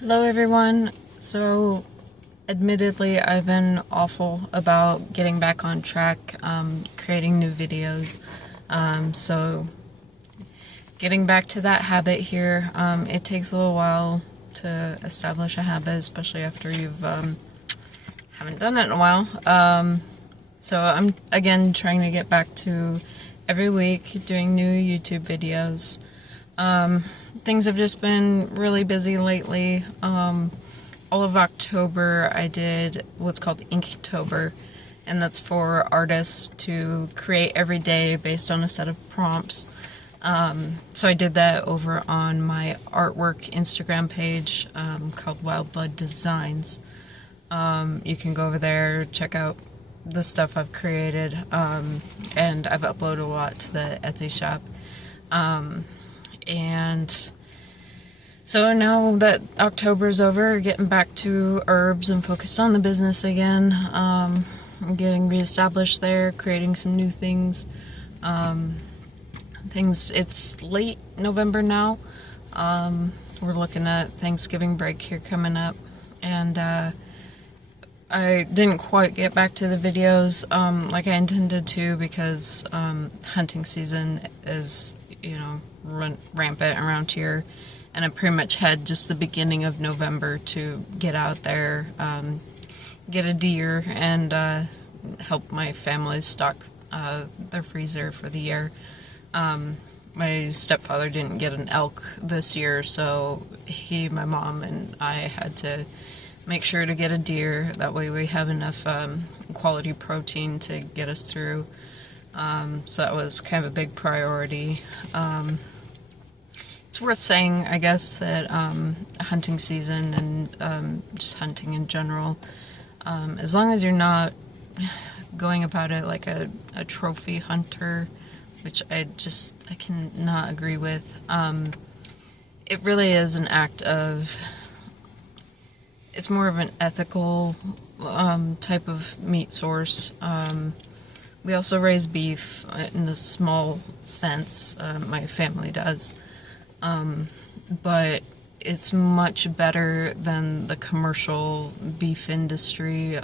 Hello everyone. So admittedly I've been awful about getting back on track, creating new videos. So getting back to that habit here, it takes a little while to establish a habit, especially after you've haven't done it in a while. So I'm again trying to get back to every week doing new YouTube videos. Things have just been really busy lately. All of October I did what's called Inktober, and that's for artists to create every day based on a set of prompts. So I did that over on my artwork Instagram page called Wild Blood Designs. You can go over there, check out the stuff I've created, and I've uploaded a lot to the Etsy shop. And so now that October's over, getting back to herbs and focused on the business again, getting reestablished there, creating some new things. It's late November now. We're looking at Thanksgiving break here coming up, and I didn't quite get back to the videos like I intended to because hunting season is, rampant around here, and I pretty much had just the beginning of November to get out there, get a deer, and help my family stock their freezer for the year. My stepfather didn't get an elk this year, so my mom, and I had to make sure to get a deer. That way we have enough quality protein to get us through. So that was kind of a big priority. It's worth saying, I guess, that hunting season and just hunting in general, as long as you're not going about it like a trophy hunter, which I cannot agree with, it really is an act of, it's more of an ethical type of meat source. We also raise beef in a small sense, my family does, but it's much better than the commercial beef industry.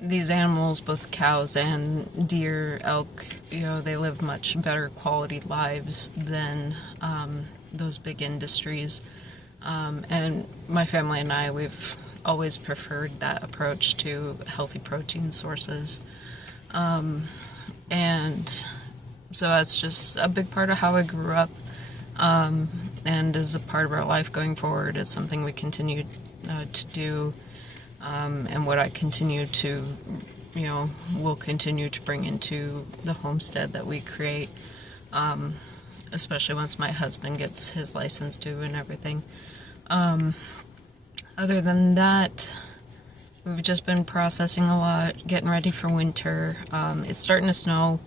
These animals, both cows and deer, elk, they live much better quality lives than those big industries. And my family and I, we've always preferred that approach to healthy protein sources. And so that's just a big part of how I grew up, and is a part of our life going forward. It's something we continue to do, and what I continue to, will continue to bring into the homestead that we create, especially once my husband gets his license due and everything. Other than that, we've just been processing a lot, getting ready for winter. It's starting to snow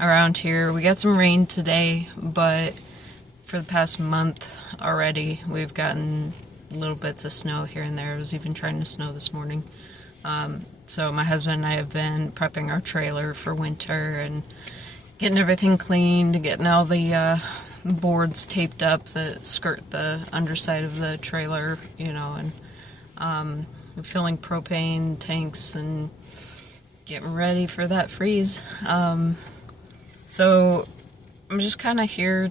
around here. We got some rain today, but for the past month already, we've gotten little bits of snow here and there. It was even trying to snow this morning. So my husband and I have been prepping our trailer for winter and getting everything cleaned, getting all the boards taped up that skirt the underside of the trailer, and filling propane tanks and getting ready for that freeze. So I'm just kind of here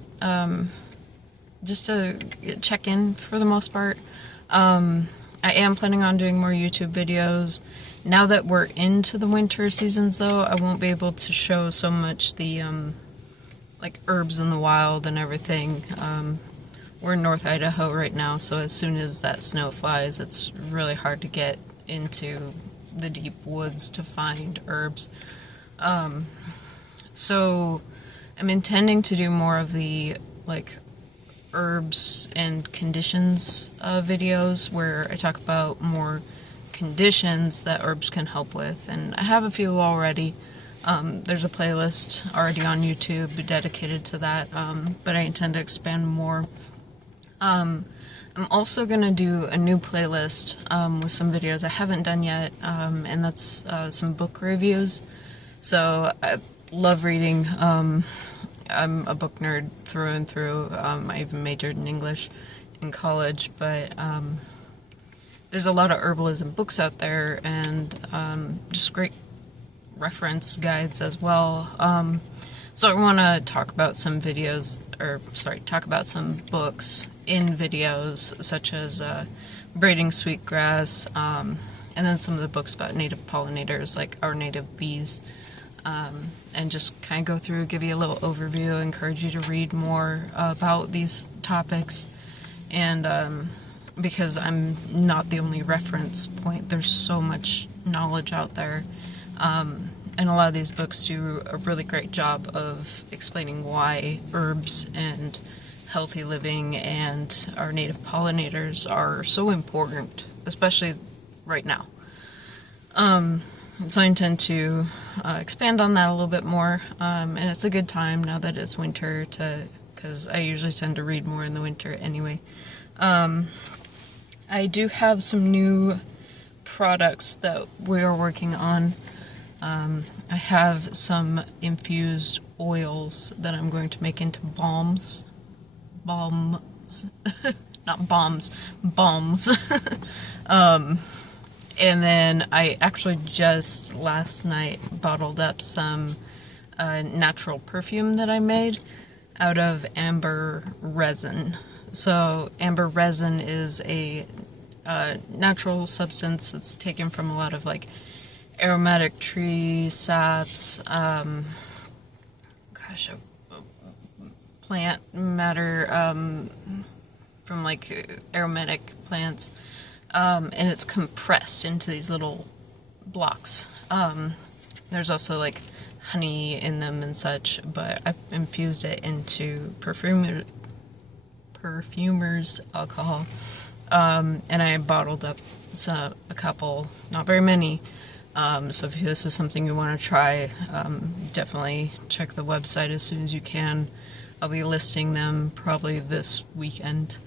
just to check in for the most part. I am planning on doing more YouTube videos. Now that we're into the winter seasons, though, I won't be able to show so much the like herbs in the wild and everything. We're in North Idaho right now, so as soon as that snow flies, it's really hard to get into the deep woods to find herbs. So I'm intending to do more of the herbs and conditions videos where I talk about more conditions that herbs can help with, and I have a few already. There's a playlist already on YouTube dedicated to that, but I intend to expand more. I'm also going to do a new playlist with some videos I haven't done yet, and that's some book reviews. So I love reading. I'm a book nerd through and through. I even majored in English, in college, but there's a lot of herbalism books out there, and just great reference guides as well. So I want to talk about some talk about some books in videos, such as Braiding Sweetgrass, and then some of the books about native pollinators, like Our Native Bees, and just kind of go through, give you a little overview, encourage you to read more about these topics, and because I'm not the only reference point, there's so much knowledge out there, and a lot of these books do a really great job of explaining why herbs and healthy living and our native pollinators are so important, especially right now. So I intend to expand on that a little bit more, and it's a good time now that it's winter because I usually tend to read more in the winter anyway. I do have some new products that we are working on. I have some infused oils that I'm going to make into balms. Not bombs, balms. And then I actually just last night bottled up some natural perfume that I made out of amber resin. So amber resin is a natural substance that's taken from a lot of like aromatic tree saps, plant matter from like aromatic plants. And it's compressed into these little blocks. There's also like honey in them and such, but I've infused it into perfumer's alcohol, and I bottled up a couple, not very many. So if this is something you want to try, definitely check the website as soon as you can. I'll be listing them probably this weekend.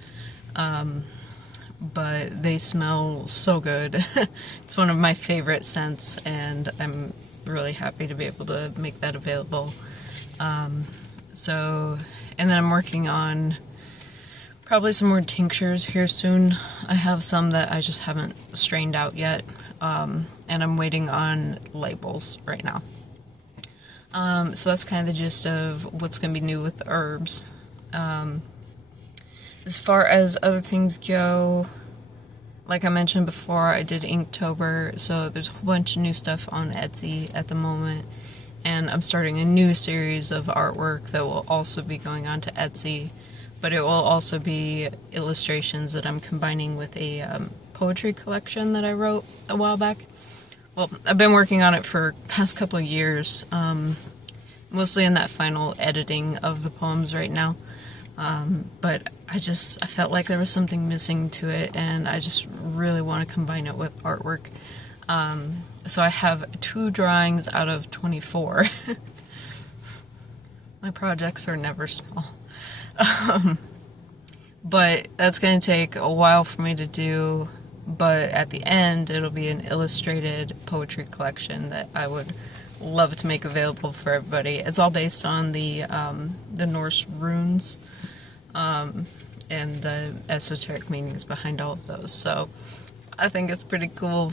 But they smell so good. It's one of my favorite scents, and I'm really happy to be able to make that available. And then I'm working on probably some more tinctures here soon. I have some that I just haven't strained out yet, and I'm waiting on labels right now. So that's kind of the gist of what's going to be new with the herbs. As far as other things go, like I mentioned before, I did Inktober, so there's a whole bunch of new stuff on Etsy at the moment, and I'm starting a new series of artwork that will also be going on to Etsy, but it will also be illustrations that I'm combining with a poetry collection that I wrote a while back. Well, I've been working on it for the past couple of years, mostly in that final editing of the poems right now. But I felt like there was something missing to it, and I just really want to combine it with artwork. So I have 2 drawings out of 24. My projects are never small. But that's going to take a while for me to do, but at the end it'll be an illustrated poetry collection that I would love to make available for everybody. It's all based on the Norse runes, and the esoteric meanings behind all of those. So I think it's pretty cool,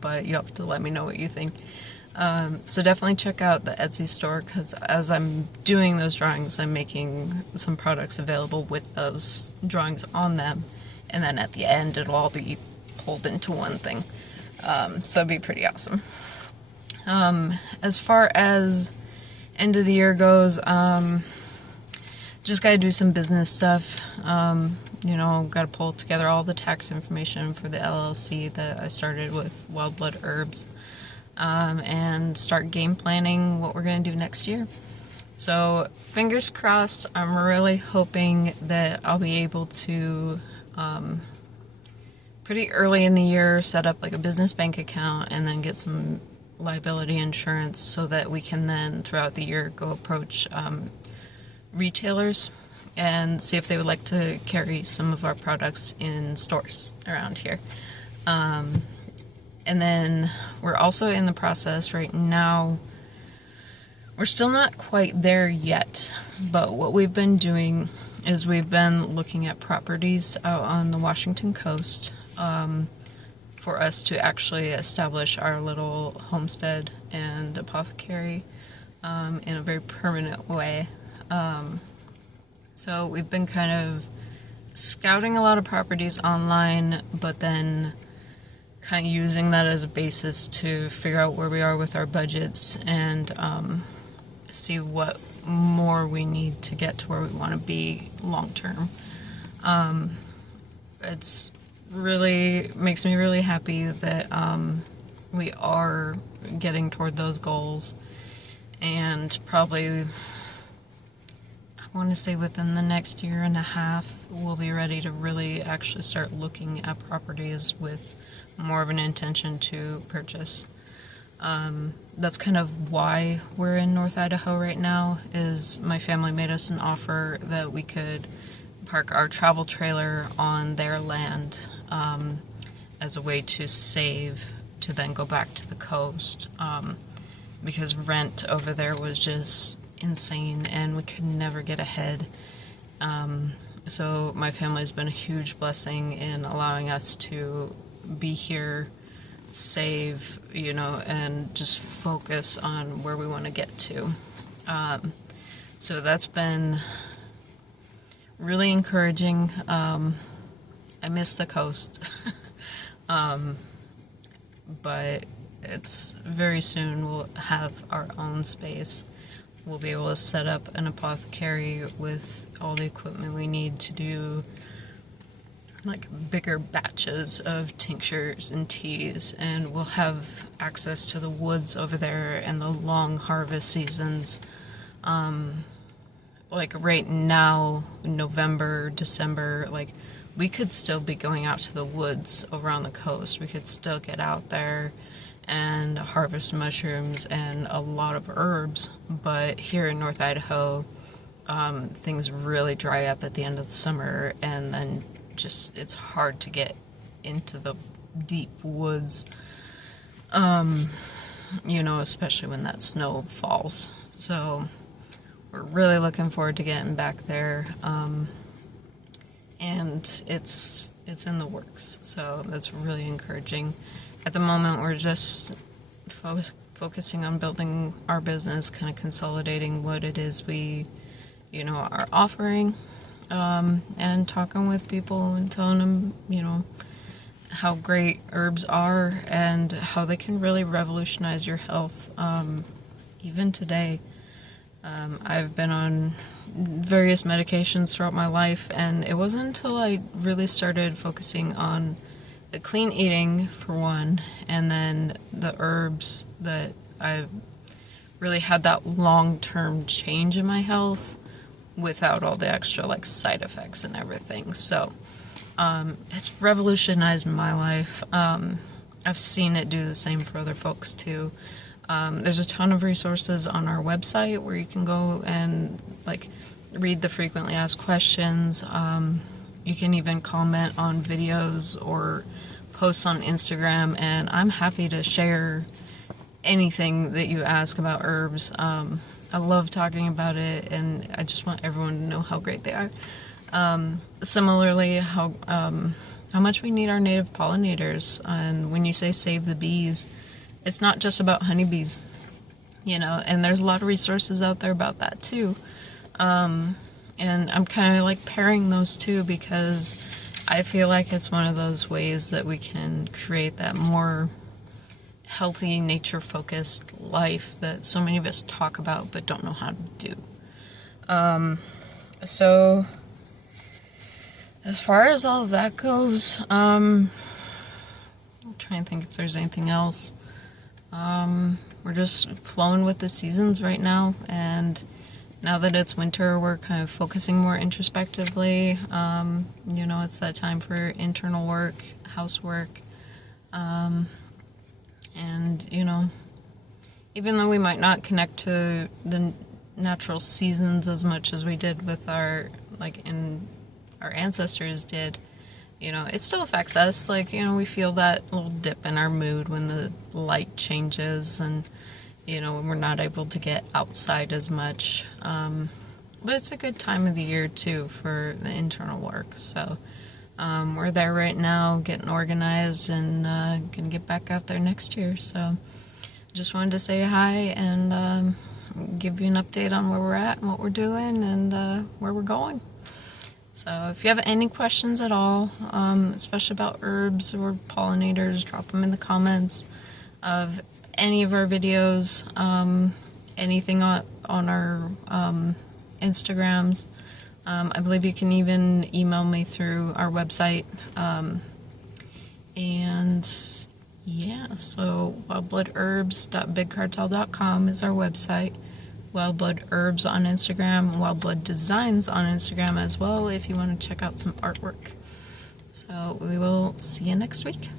but you have to let me know what you think. So definitely check out the Etsy store, because as I'm doing those drawings, I'm making some products available with those drawings on them, and then at the end it'll all be pulled into one thing. So it'd be pretty awesome. As far as end of the year goes, just gotta do some business stuff. Gotta pull together all the tax information for the LLC that I started with Wild Blood Herbs, and start game planning what we're gonna do next year. So fingers crossed. I'm really hoping that I'll be able to pretty early in the year set up like a business bank account and then get some liability insurance, so that we can then throughout the year go approach retailers and see if they would like to carry some of our products in stores around here. And then we're also in the process right now. We're still not quite there yet, but what we've been doing is we've been looking at properties out on the Washington coast for us to actually establish our little homestead and apothecary in a very permanent way. So we've been kind of scouting a lot of properties online, but then kind of using that as a basis to figure out where we are with our budgets and see what more we need to get to where we want to be long term. It's really makes me really happy that we are getting toward those goals, and probably I want to say within the next year and a half we'll be ready to really actually start looking at properties with more of an intention to purchase. That's kind of why we're in North Idaho right now, is my family made us an offer that we could park our travel trailer on their land as a way to save to then go back to the coast, because rent over there was just insane and we could never get ahead. So my family's been a huge blessing in allowing us to be here, save, and just focus on where we want to get to. So that's been really encouraging. I miss the coast, but it's very soon we'll have our own space. We'll be able to set up an apothecary with all the equipment we need to do like bigger batches of tinctures and teas, and we'll have access to the woods over there and the long harvest seasons. Like right now, November, December, like we could still be going out to the woods around the coast. We could still get out there and harvest mushrooms and a lot of herbs, but here in North Idaho, things really dry up at the end of the summer, and then just it's hard to get into the deep woods, especially when that snow falls. So we're really looking forward to getting back there, and it's in the works, so that's really encouraging. At the moment, we're just focusing on building our business, kind of consolidating what it is we, are offering, and talking with people and telling them, how great herbs are and how they can really revolutionize your health, even today. I've been on various medications throughout my life, and it wasn't until I really started focusing on the clean eating, for one, and then the herbs, that I really had that long-term change in my health without all the extra side effects and everything. So it's revolutionized my life. I've seen it do the same for other folks too. There's a ton of resources on our website where you can go and read the frequently asked questions. You can even comment on videos or posts on Instagram, and I'm happy to share anything that you ask about herbs. I love talking about it, and I just want everyone to know how great they are. Similarly, how much we need our native pollinators. And when you say save the bees, it's not just about honeybees, and there's a lot of resources out there about that too. And I'm kind of pairing those two, because I feel like it's one of those ways that we can create that more healthy, nature-focused life that so many of us talk about but don't know how to do. So as far as all of that goes, I'm trying to think if there's anything else. We're just flowing with the seasons right now, and now that it's winter, we're kind of focusing more introspectively. It's that time for internal work, housework. And, even though we might not connect to the natural seasons as much as we did with our ancestors did, it still affects us. We feel that little dip in our mood when the light changes, and when we're not able to get outside as much. But it's a good time of the year too for the internal work. So we're there right now, getting organized, and gonna get back out there next year. So just wanted to say hi and give you an update on where we're at and what we're doing and where we're going. So if you have any questions at all, especially about herbs or pollinators, drop them in the comments of any of our videos, anything on our Instagrams. I believe you can even email me through our website. And yeah, so wildbloodherbs.bigcartel.com is our website. Wildblood Herbs on Instagram, Wildblood Designs on Instagram as well if you want to check out some artwork. So we will see you next week.